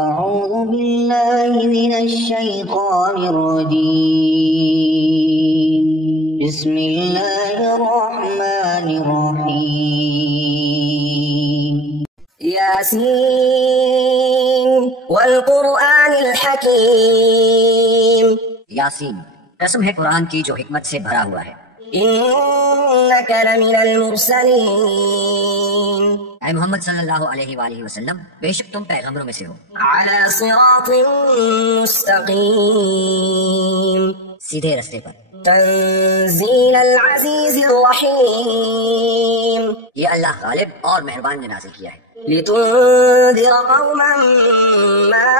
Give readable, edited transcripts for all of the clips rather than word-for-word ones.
أعوذ بالله من الشيطان الرجيم بسم الله الرحمن الرحيم یاسین والقرآن الحکیم یاسین، قسم ہے قرآن کی جو حکمت سے بھرا ہوا ہے۔ انک لمن المرسلین اے محمد صلی اللہ علیہ وآلہ وسلم، بے شک تم پیغمبروں میں سے ہو، علی صراط مستقیم سیدھے رستے پر۔ تنزیل العزیز الرحیم یہ اللہ غالب اور مہربان نے نازل کیا ہے، لتنذر قوما ما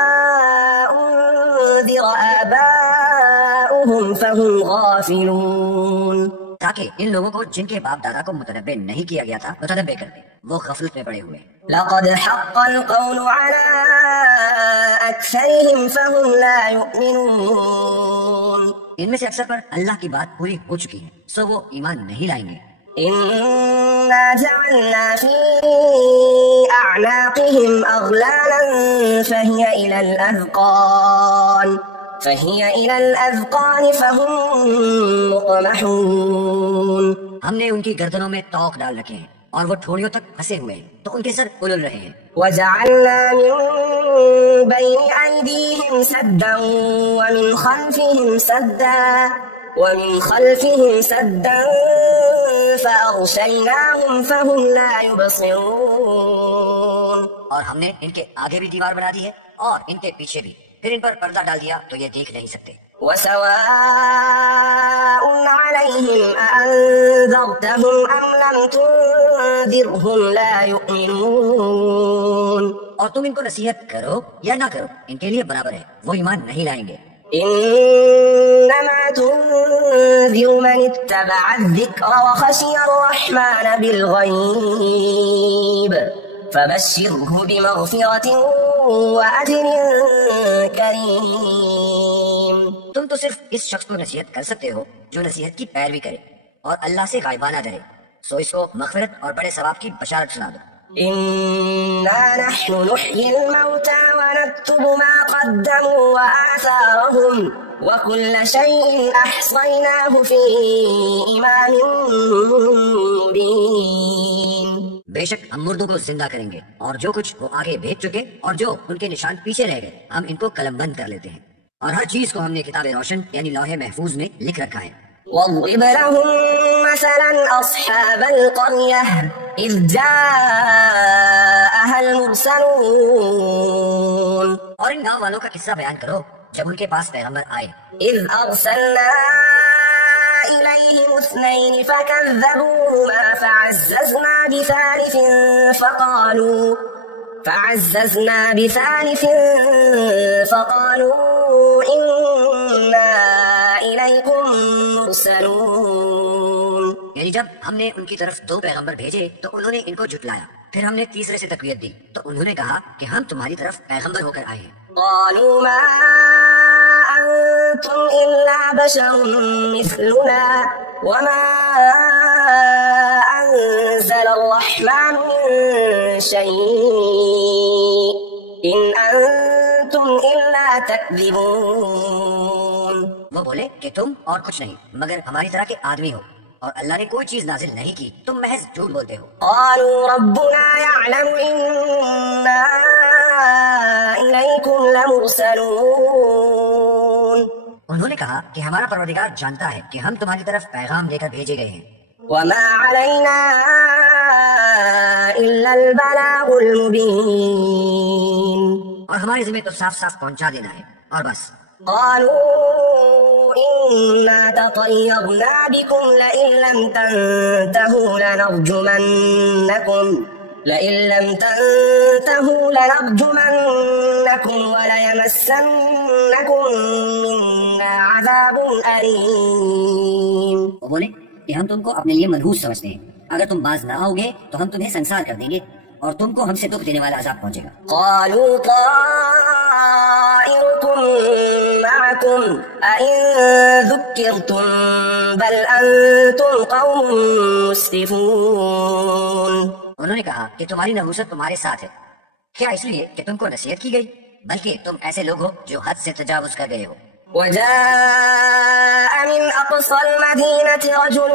انذر آباؤهم فهم غافلون تاکہ ان لوگوں کو جن کے باپ دادا کو متنبع نہیں کیا گیا تھا متنبع کر دے، وہ غفلت میں پڑے ہوئے ہیں۔ لقد حق القول على أكثرهم فهم لا يؤمنون ان میں سے اکثر پر اللہ کی بات پوری ہو چکی ہے، سو وہ ایمان نہیں لائیں گے۔ إنا جعلنا في أعناقهم أغلالا فهي إلى الأذقان فهم مقمحون ہم نے ان کی گردنوں میں توق ڈال رکھے ہیں اور وہ ٹھوڑیوں تک پھنسے ہوئے ہیں تو ان کے سر اولل رہے ہیں۔ وجعلنا من بين أيديهم سدا ومن خلفهم سدا فأغشيناهم فهم لا يبصرون اور ہم نے ان کے آگے بھی دیوار بنا دی ہے اور ان کے پیچھے بھی، پھر ان پر پردہ ڈال دیا تو یہ دیکھ نہیں سکتے۔ وسواء عليهم أأنذرتهم أم لم تنذرهم لا يؤمنون اور تم ان کو نصیحت کرو یا نہ کرو، ان کے لیے برابر ہے، وہ ایمان نہیں لائیں گے۔ إنما تنذر من اتبع الذكر وخشي الرحمن بالغيب فبشره بمغفرة وأجر كريم۔ تم تو صرف اس شخص کو نصیحت کر سکتے ہو جو نصیحت کی پیروی کرے اور اللہ سے غائبانہ ڈرے، سو اس کو مغفرت اور بڑے ثواب کی بشارت سنا دو۔ إنا نحن نحيي الموتى ونكتب ما قدموا وآثارهم وكل شيء أحصيناه في إمام مبين۔ بے شک ہم مردوں کو زندہ کریں گے اور جو کچھ وہ آگے بھیج چکے اور جو ان کے نشان پیچھے رہ گئے ہم ان کو قلم بند کر لیتے ہیں، اور ہر چیز کو ہم نے کتاب روشن یعنی لوح محفوظ میں لکھ رکھا ہے۔ واضرب لهم مثلا أصحاب القرية إذ جاءها المرسلون اور ان گاؤں والوں کا قصہ بیان کرو جب ان کے پاس پیغمبر آئے۔ إذ أرسلنا إليهم 2 فكذبوهما فعززنا بثالث فقالوا إنا إليكم مرسلون۔ یعنی جب ہم نے ان کی طرف 2 پیغمبر بھیجے تو انہوں نے ان کو جھٹلایا، پھر ہم نے تیسرے سے تقویت دی تو انہوں نے کہا کہ ہم تمہاری طرف پیغمبر ہو کر آئے ہیں۔ قالوا ما أنتم إلا بشر مثلنا وما أنزل الرحمن من شيء إن أنتم إلا تكذبون۔ وہ بولے کہ تم اور کچھ نہیں مگر ہماری طرح کے آدمی ہو اور اللہ نے کوئی چیز نازل نہیں کی، تم محض جھوٹ بولتے ہو۔ قالوا ربنا يعلم إنا إليكم لمرسلون۔ انہوں نے کہا کہ ہمارا پروردگار جانتا ہے کہ ہم تمہاری طرف پیغام لے کر بھیجے گئے ہیں، وما علينا إلا البلاغ المبين۔ اور ہمارے ذمہ تو صاف صاف پہنچا دینا ہے اور بس۔ قالوا إنا تطيرنا بكم لئن لم تنتهوا لنرجمنكم وليمسنكم منا عذاب أليم۔ وہ بولے کہ ہم تم کو اپنے لیے منحوس سمجھتے ہیں، اگر تم باز نہ آؤ گے تو ہم تمہیں سنسار کر دیں گے اور تم کو ہم سے دکھ دینے والا عذاب پہنچے گا۔ قالوا طائركم معكم أئن ذكرتم بل أنتم قوم مسرفون۔ انہوں نے کہا کہ تمہاری نحوست تمہارے ساتھ ہے، کیا اس لیے کہ تم کو نصیحت کی گئی؟ بلکہ تم ایسے لوگ ہو جو حد سے تجاوز کر گئے ہو۔ وجاء من أقصى المدينة رجل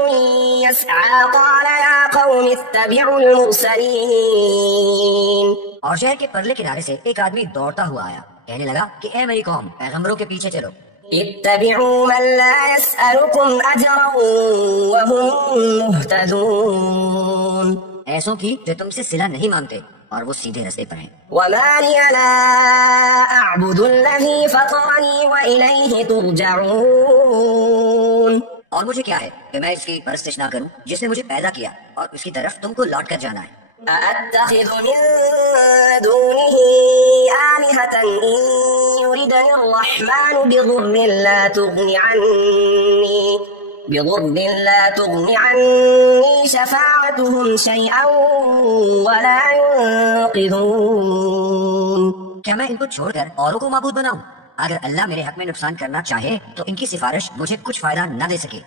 يسعى قال يا قوم اتبعوا المرسلين۔ اور شہر کے پرلے کنارے سے ایک آدمی دوڑتا ہوا آیا، کہنے لگا کہ اے میری قوم، پیغمبروں کے پیچھے چلو۔ اتبعوا من لا يسألكم أجرا وهم مهتدون۔ ایسوں کی جو تم سے صلہ نہیں مانگتے اور وہ سیدھے رستے پر ہیں۔ وما لي لا أعبد الذي فطرني وإليه ترجعون۔ اور مجھے کیا ہے کہ میں اس کی پرستش نہ کروں جس نے مجھے پیدا کیا اور اس کی طرف تم کو لوٹ کر جانا ہے۔ أأتخذ من دونه آلهة إن يردني الرحمن بضر لا تغني عني شفاعتهم شيئا ولا ينقذون۔ کیا میں ان کو چھوڑ کر اوروں کو معبود بناؤں؟ اگر اللہ میرے حق میں نقصان کرنا چاہے تو ان کی سفارش مجھے کچھ فائدہ نہ دے سکے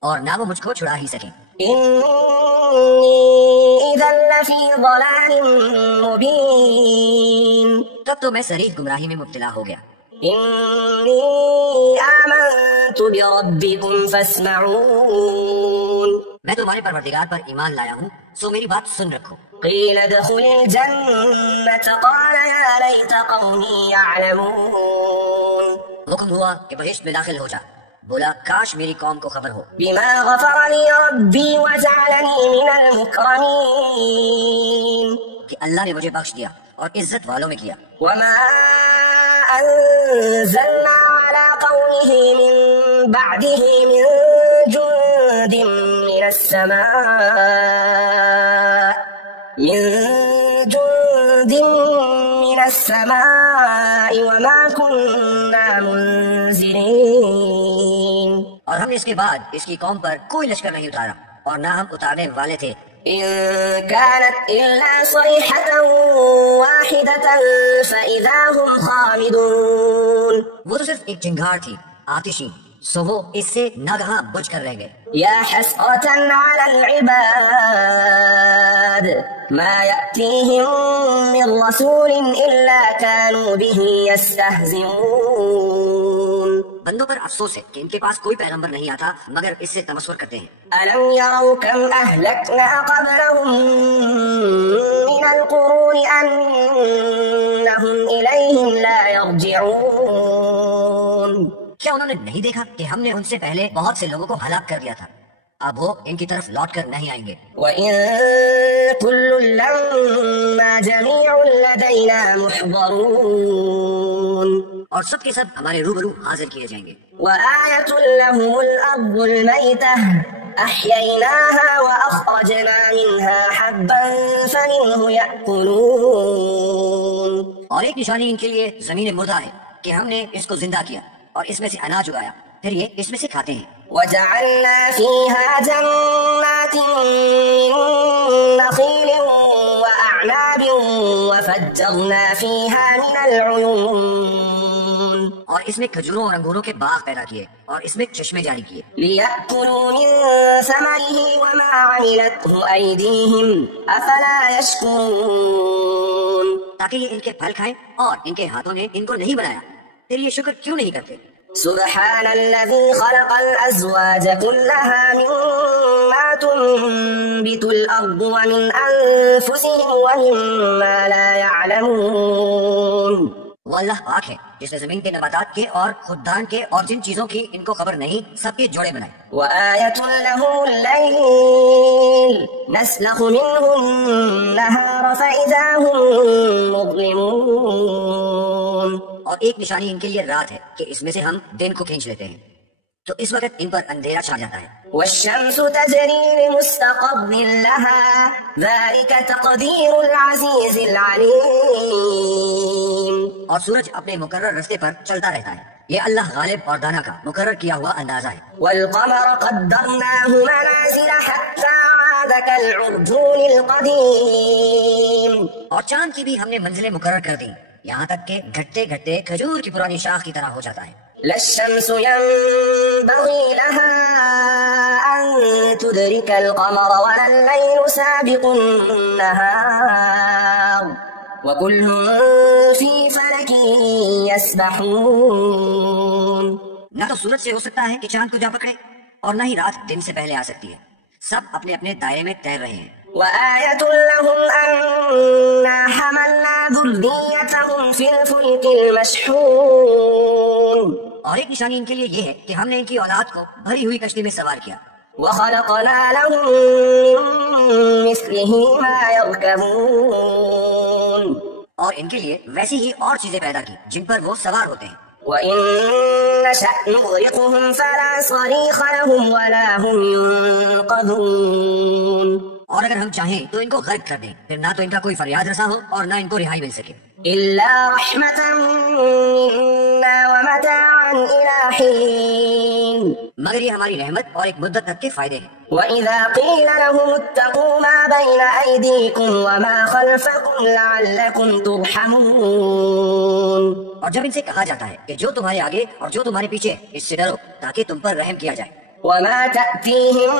اور نہ وہ مجھ کو چھڑا ہی سکیں۔ إني إذا لفي ضلال مبين۔ تب تو میں صریح گمراہی میں مبتلا ہو گیا۔ إني آمنت بربكم فاسمعون۔ میں تمہارے پروردگار پر ایمان لایا ہوں، سو میری بات سن رکھو۔ قيل ادخل الجنة قال يا ليت قومي يعلمون۔ حکم ہوا کہ بہشت میں داخل ہو جا، بولا کاش میری قوم کو خبر ہو بما غفر لي ربي وجعلني من المكرمين۔ کہ اللہ نے مجھے بخش دیا اور عزت والوں میں کیا۔ وما أنزلنا على قومه من بعده من جند من السماء وما كنا منزلين۔ اور ہم نے اس کے بعد اس کی قوم پر کوئی لشکر نہیں اتارا اور نہ ہم اتارنے والے تھے۔ إن كانت إلا صيحة واحدة فإذا هم خامدون۔ وہ تو صرف ایک چنگھاڑ تھی آتشی، سو وہ اس سے ناگہاں بجھ کر رہ گئے۔ يا حسرة على العباد ما يأتيهم من رسول إلا كانوا به يستهزئون۔ بندوں پر افسوس ہے کہ ان کے پاس کوئی پیغمبر نہیں آتا مگر اس سے تمسخر کرتے ہیں۔ ألم يروا كم أهلكنا قبلهم من القرون أنهم إليهم لا يرجعون۔ کیا انہوں نے نہیں دیکھا کہ ہم نے ان سے پہلے بہت سے لوگوں کو ہلاک کر دیا تھا، اب وہ ان کی طرف لوٹ کر نہیں آئیں گے۔ وَإِن كُلٌّ لَّمَّا جَمِيعٌ لَّدَيْنَا مُحْضَرُونَ۔ اور سب کے سب ہمارے روبرو حاضر کیے جائیں گے۔ وَآيَةٌ لَّهُمُ الْأَرْضُ الْمَيْتَةُ أَحْيَيْنَاهَا وَأَخْرَجْنَا مِنْهَا حَبًّا فَمِنْهُ يَأْكُلُونَ۔ اور ایک نشانی ان کے لیے زمین مردہ ہے کہ ہم نے اس کو زندہ کیا اور اس میں سے اناج اگایا، پھر یہ اس میں سے کھاتے ہیں۔ وَجَعَلْنَا فِيهَا جَنَّاتٍ مِّن نَّخِيلٍ وَأَعْنَابٍ وَفَجَّرْنَا فِيهَا مِنَ الْعُيُونِ۔ اور اس میں کھجوروں اور انگوروں کے باغ پیدا کیے اور اس میں چشمے جاری کیے۔ لِيَأْكُلُوا مِن ثَمَرِهِ وَمَا عَمِلَتْهُ أَيْدِيهِمْ أَفَلَا يَشْكُرُونَ۔ تاکہ یہ ان کے پھل کھائیں اور ان کے ہاتھوں نے ان کو نہیں بنایا، پھر یہ شکر کیوں نہیں کرتے؟ سبحان الذي خلق الأزواج كلها مما تنبت الأرض ومن أنفسهم ومما لا يعلمون۔ وہ اللہ پاک ہے جس نے زمین کے نباتات کے اور خوددان کے اور جن چیزوں کی ان کو خبر نہیں سب کے جوڑے بنائے۔ وآية لهم الليل نسلخ منه النهار فإذا هم مظلمون۔ اور ایک نشانی ان کے لیے رات ہے کہ اس میں سے ہم دن کو کھینچ لیتے ہیں تو اس وقت ان پر اندھیرا چھا جاتا ہے۔ والشمس تجري لمستقر لها ذلك تقدير العزيز العليم۔ اور سورج اپنے مقرر رستے پر چلتا رہتا ہے، یہ اللہ غالب اور دانا کا مقرر کیا ہوا اندازہ ہے۔ والقمر قدرناه منازل حتى عاد كالعرجون القديم۔ اور چاند کی بھی ہم نے منزلیں مقرر کر دی یہاں تک کہ گھٹتے گھٹتے کھجور کی پرانی شاخ کی طرح ہو جاتا ہے۔ لا الشمس ينبغي لها أن تدرك القمر ولا الليل سابق النهار وَكُلُّهُمْ فِي فَلَكٍ يَسْبَحُونَ. نہ تو سورج سے ہو سکتا ہے کہ چاند کو جا پکڑے، اور نہ ہی رات دن سے پہلے آ سکتی ہے، سب اپنے اپنے دائرے میں تیر رہے ہیں. وَآيَةٌ لَهُمْ أَنَّا حَمَلْنَا ذُرِّيَّتَهُمْ فِي الْفُلْكِ الْمَشْحُونِ. اور ایک نشانی ان کے لیے یہ ہے کہ ہم نے ان کی اولاد کو بھری ہوئی کشتی میں سوار کیا. وَخَلَقْنَا لَهُم مِّن مِّثْلِهِ مَا يَرْكَبُونَ. اور ان کے لیے ویسی ہی اور چیزیں پیدا کی جن پر وہ سوار ہوتے ہیں. وَإِن نَّشَأْ نُغْرِقْهُمْ فَلَا صَرِيخَ لَهُمْ وَلَا هُمْ يُنقَذُونَ. اور اگر ہم چاہیں تو ان کو غرق کر دیں، پھر نہ تو ان کا کوئی فریاد رسا ہو اور نہ ان کو رہائی مل سکے. إِلَّا رَحْمَةً مِّنَّا وَمَتَاعًا إِلَىٰ حِينٍ. مگر یہ ہماری رحمت اور ایک مدت تک کے فائدے ہیں. وَإِذَا قِيلَ لَهُمُ اتَّقُوا مَا بَيْنَ أَيْدِيكُمْ وَمَا خَلْفَكُمْ لَعَلَّكُمْ تُرْحَمُونَ. اور جب ان سے کہا جاتا ہے کہ جو تمہارے آگے اور جو تمہارے پیچھے اس سے ڈرو تاکہ تم پر رحم کیا جائے. وَمَا تَأْتِيهِم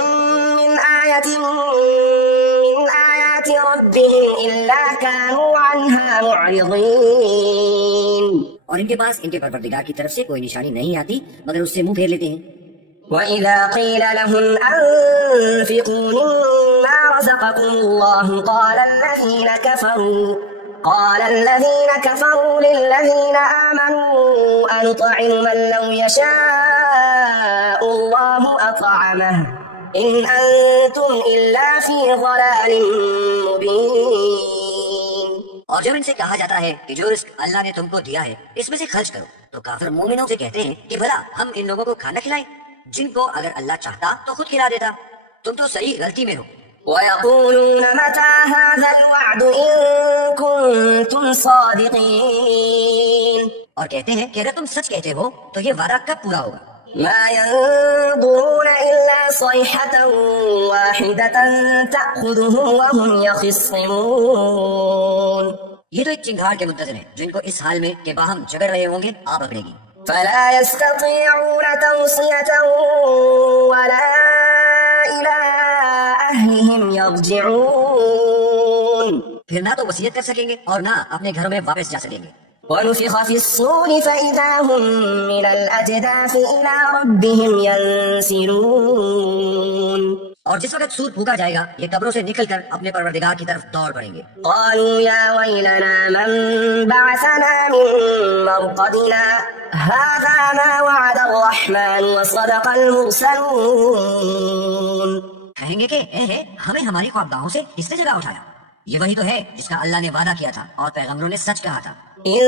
مِّنْ آيَةٍ مِّنْ آيَاتِ رَبِّهِمْ إِلَّا كَانُوا عَنْهَا مُعْرِضِينَ. اور ان کے پاس ان کے پروردگار کی طرف سے کوئی نشانی نہیں آتی مگر اس سے منہ پھیر لیتے ہیں. وَإِذَا قِيلَ لَهُمْ أَنفِقُوا مِمَّا رَزَقَكُمُ اللَّهُ قَالَ الَّذِينَ كَفَرُوا لِلَّذِينَ آمَنُوا أَنُطْعِمُ مَن لَّوْ يَشَاءُ اللَّهُ أَطْعَمَهُ إِنْ أَنتُمْ إِلَّا فِي ضَلَالٍ مُّبِينٍ. اور جب ان سے کہا جاتا ہے کہ جو رزق اللہ نے تم کو دیا ہے اس میں سے خرچ کرو، تو کافر مومنوں سے کہتے ہیں کہ بھلا ہم ان لوگوں کو کھانا کھلائیں جن کو اگر اللہ چاہتا تو خود کھلا دیتا. تم تو صحیح غلطی میں ہو. وَيَقُولُونَ مَتَىٰ هَٰذَا الْوَعْدُ إِن كُنتُمْ صَادِقِينَ. اور کہتے ہیں کہ اگر تم سچ کہتے ہو تو یہ وعدہ کب پورا ہوگا؟ مَا يَنظُرُونَ إِلَّا صَيْحَةً وَاحِدَةً تَأْخُذُهُمْ وَهُمْ يَخِصِّمُونَ. یہ تو ایک چنگھاڑ کے منتظر ہیں جو ان کو اس حال میں کہ باہم جھگڑ رہے ہوں گے آ پکڑے گی. فَلَا يَسْتَطِيعُونَ تَوْصِيَةً وَلَا إِلَىٰ أَهْلِهِمْ يَرْجِعُونَ. پھر نہ تو وصیت کر سکیں گے اور نہ اپنے گھروں میں واپس جا سکیں گے. وَنُفِخَ فِي الصُّورِ فَإِذَا هُم مِّنَ الْأَجْدَاثِ إِلَىٰ رَبِّهِمْ يَنسِلُونَ. اور جس وقت سور پھونکا جائے گا یہ قبروں سے نکل کر اپنے پروردگار کی طرف دوڑ پڑیں گے. قَالُوا يَا وَيْلَنَا مَن بَعَثَنَا مِن مَّرْقَدِنَا هَٰذَا مَا وَعَدَ الرَّحْمَٰنُ وَصَدَقَ الْمُرْسَلُونَ. کہیں گے کہ اے ہے ہمیں ہماری خوابگاہوں سے کس نے جگہ اٹھایا، یہ وہی تو ہے جس کا اللہ نے وعدہ کیا تھا اور پیغمبروں نے سچ کہا تھا. إِن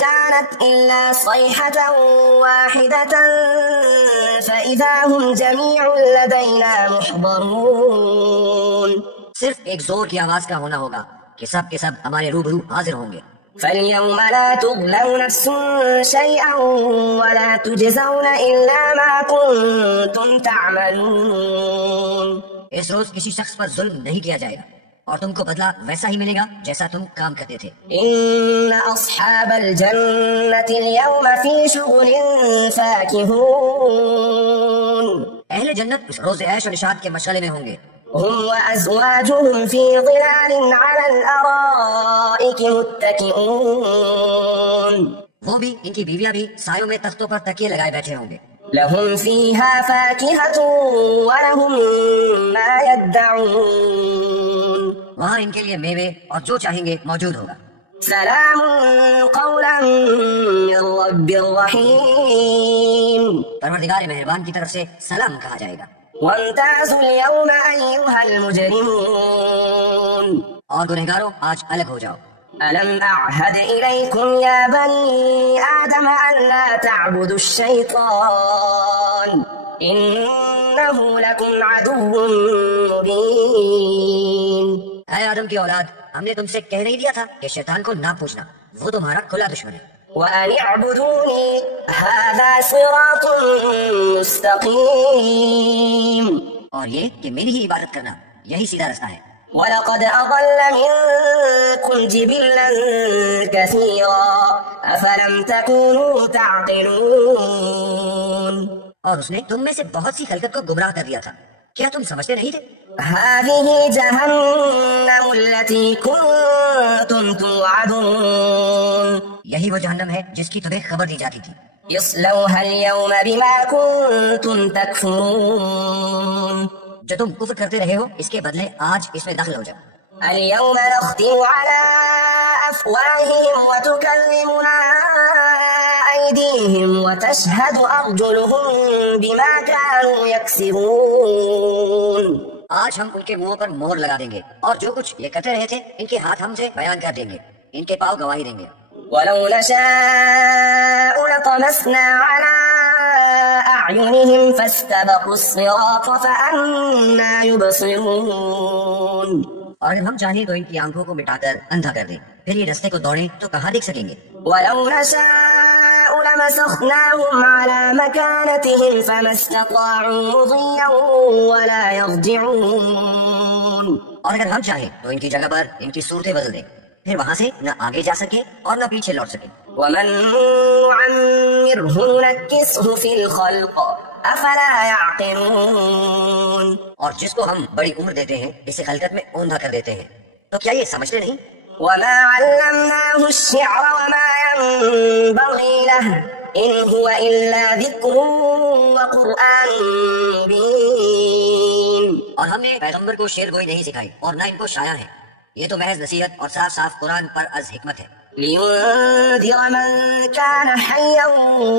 كَانَتْ إِلَّا صَيْحَةً وَاحِدَةً فَإِذَا هُمْ جَمِيعٌ لَدَيْنَا مُحْضَرُونَ. صرف ایک زور کی آواز کا ہونا ہوگا کہ سب کے سب ہمارے روبرو حاضر ہوں گے. فَالْيَوْمَ لَا تُظْلَمُ نَفْسٌ شَيْئًا وَلَا تُجْزَوْنَ إِلَّا مَا كُنتُمْ تَعْمَلُونَ. اس روز کسی شخص پر ظلم نہیں کیا جائے گا اور تم کو بدلہ ویسا ہی ملے گا جیسا تم کام کرتے تھے. إِنَّ أَصْحَابَ الْجَنَّةِ الْيَوْمَ فِي شُغُلٍ فَاكِهُونَ. اہل جنت اس روز عیش و نشاط کے مشغلے میں ہوں گے. هم وأزواجهم في ظلال على الأرائك متكئون. وہ بھی ان کی بیویاں بھی سایوں میں تختوں پر تکیے لگائے بیٹھے ہوں گے. لهم فيها فاكهة ولهم ما يدعون. وہاں ان کے لیے میوے اور جو چاہیں گے موجود ہوگا. سلام قولا من رب رحیم. پروردگار مہربان کی طرف سے سلام کہا جائے گا. وامتازوا اليوم أيها المجرمون. اور گنہگاروں آج الگ ہو جاؤ. ألم أعهد إليكم يا بني آدم أن لا تعبدوا الشيطان إنه لكم عدو مبين. اے آدم کی اولاد، ہم نے تم سے کہہ نہیں دیا تھا کہ شیطان کو نہ پوچھنا، وہ تمہارا کھلا دشمن ہے. وأن اعبدوني هذا صراط مستقيم. اور یہ کہ میری ہی عبادت کرنا یہی سیدھا رستہ ہے. وَلَقَدْ أَضَلَّ مِنكُمْ جِبِلًّا كَثِيرًا أَفَلَمْ تَكُونُوا تَعْقِلُونَ. اور اس نے تم میں سے بہت سی خلقت کو گمراہ کر دیا تھا، کیا تم سمجھتے نہیں تھے؟ هذه جهنم التي كنتم توعدون، یہی وہ جہنم ہے جس کی تمہیں خبر دی جاتی تھی. اصلوها اليوم بما كنتم تكفرون، جو تم کفر کرتے رہے ہو اس کے بدلے آج اس میں داخل ہو جاؤ. اليوم نختم على أفواههم وتكلمنا أيديهم وتشهد أرجلهم بما كانوا يكسبون. آج ہم ان کے منہوں پر مہر لگا دیں گے اور جو کچھ یہ کرتے رہے تھے ان کے ہاتھ ہم سے بیان کر دیں گے، ان کے پاؤں گواہی دیں گے. ولو نشاء لطمسنا على أعينهم فاستبقوا الصراط فأنا يبصرون. اور اگر ہم چاہیں تو ان کی آنکھوں کو مٹا کر اندھا کر دیں، پھر یہ رستے کو دوڑیں تو کہاں دیکھ سکیں گے. ولو نشاء لمسخناهم على مكانتهم فما استطاعوا مضيا ولا يرجعون. اور اگر ہم چاہیں تو ان کی جگہ پر ان کی صورتیں بدل دیں، پھر وہاں سے نہ آگے جا سکے اور نہ پیچھے لوٹ سکے. ومن نعمره نكسه في الخلق افلا يعقلون. اور جس کو ہم بڑی عمر دیتے ہیں اسے خلقت میں اوندھا کر دیتے ہیں، تو کیا یہ سمجھتے نہیں؟ وما علمناه الشعر وما ينبغي له ان هو الا ذكر وقرآن مبين. اور ہم نے پیغمبر کو شعر گوئی نہیں سکھائی اور نہ ان کو شاعر ہے، یہ تو محض نصیحت اور صاف صاف قرآن پر از حکمت ہے. لينذر من كان حيا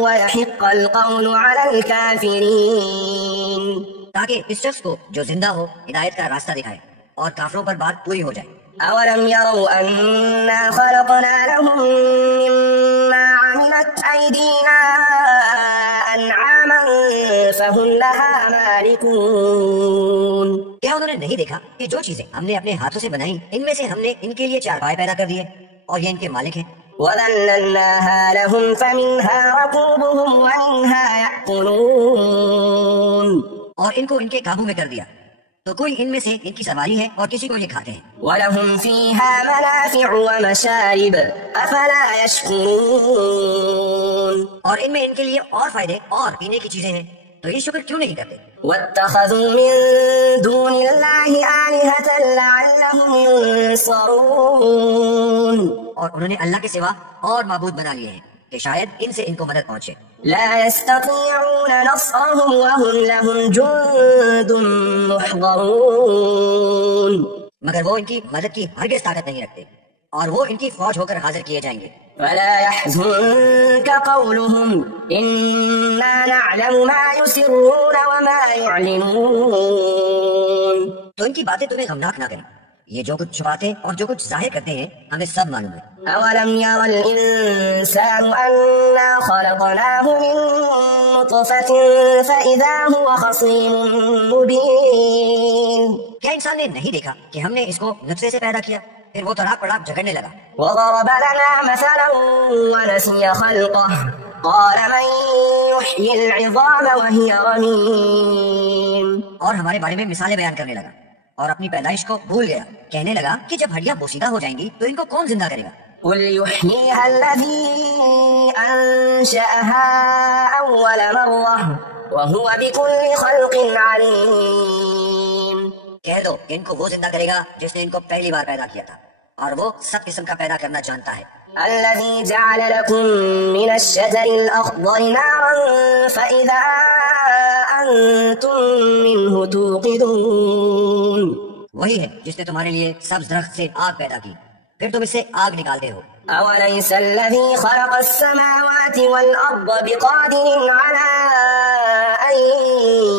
ويحق القول على الكافرين. تاکہ اس شخص کو جو زندہ ہو ہدایت کا راستہ دکھائے اور کافروں پر بات پوری ہو جائے. أولم يروا أنا خلقنا لهم مما عملت أيدينا أنعاما فهم لها مالكون. کیا انہوں نے نہیں دیکھا کہ جو چیزیں ہم نے اپنے ہاتھوں سے بنائی ان میں سے ہم نے ان کے لیے چارپائے پیدا کر دیے اور یہ ان کے مالک ہیں. وَذَلَّلْنَاهَا لَهُمْ فَمِنْهَا رَكُوبُهُمْ وَمِنْهَا يَأْكُلُونَ. اور ان کو ان کے قابو میں کر دیا تو کوئی ان میں سے ان کی سواری ہے اور کسی کو یہ کھاتے ہیں. وَلَهُمْ فِيهَا مَنَافِعُ وَمَشَارِبُ أَفَلَا يَشْكُرُونَ. اور ان میں ان کے لیے اور فائدے اور پینے کی چیزیں ہیں تو یہ شکر کیوں نہیں کرتے. وَاتَّخَذُوا مِن دُونِ اللَّهِ آلِهَةً لَعَلَّهُمْ يُنصَرُونَ. اور انہوں نے اللہ کے سوا اور معبود بنا لیے ہیں کہ شاید ان سے ان کو مدد پہنچے. لا يستطيعون نصرهم وهم لهم جند محضرون. مگر وہ ان کی مدد کی ہرگز طاقت نہیں رکھتے اور وہ ان کی فوج ہو کر حاضر کیے جائیں گے. ولا يحزنك قولهم إنا نعلم ما يسرون وما يعلنون. تو ان کی باتیں تمہیں غمناک نہ کریں، یہ جو کچھ چھپاتے اور جو کچھ ظاہر کرتے ہیں ہمیں سب معلوم ہے. أولم ير الإنسان أنا خلقناه من نطفة فإذا هو خصيم مبين. کیا انسان نے نہیں دیکھا کہ ہم نے اس کو نطفے سے پیدا کیا پھر وہ تڑاک پڑاک جھگڑنے لگا. وضرب لنا مثلا ونسي خلقه قال من يحيي العظام وهي رميم. اور ہمارے بارے میں مثالیں بیان کرنے لگا اور اپنی پیدائش کو بھول گیا، کہنے لگا کہ جب ہڈیاں بوسیدہ ہو جائیں گی تو ان کو کون زندہ کرے گا. قل يحييها الذي أنشأها أول مرة وهو بكل خلق عليم. کہہ دو ان کو وہ زندہ کرے گا جس نے ان کو پہلی بار پیدا کیا تھا اور وہ سب قسم کا پیدا کرنا جانتا ہے. الذي جعل لكم من الشجر الأخضر نارا فإذا أنتم منه توقدون. وہی ہے جس نے تمہارے لیے سبز درخت سے آگ پیدا کی پھر تم اس سے آگ نکالتے ہو. أوليس الذي خلق السماوات والأرض بقادر على أن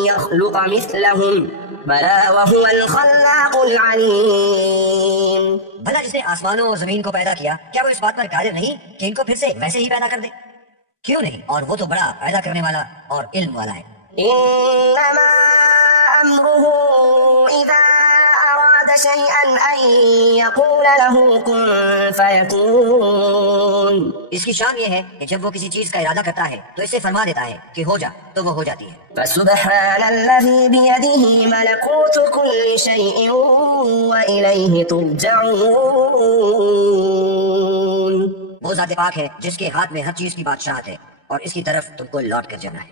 يخلق مثلهم بلى وهو الخلاق العليم. بھلا جس نے آسمانوں اور زمین کو پیدا کیا کیا وہ اس بات پر قادر نہیں کہ ان کو پھر سے ویسے ہی پیدا کر دے؟ کیوں نہیں، اور وہ تو بڑا پیدا کرنے والا اور علم والا ہے. إنما أمره إذا أراد شيئا أن يقول له كن فيكون. اس کی شان یہ ہے کہ جب وہ کسی چیز کا ارادہ کرتا ہے تو اسے فرما دیتا ہے کہ ہو جا تو وہ ہو جاتی ہے. فسبحان الذي بيده ملكوت كل شيء وإليه ترجعون. وہ ذات پاک ہے جس کے ہاتھ میں ہر چیز کی بادشاہت ہے اور اس کی طرف تم کو لوٹ کر جانا ہے.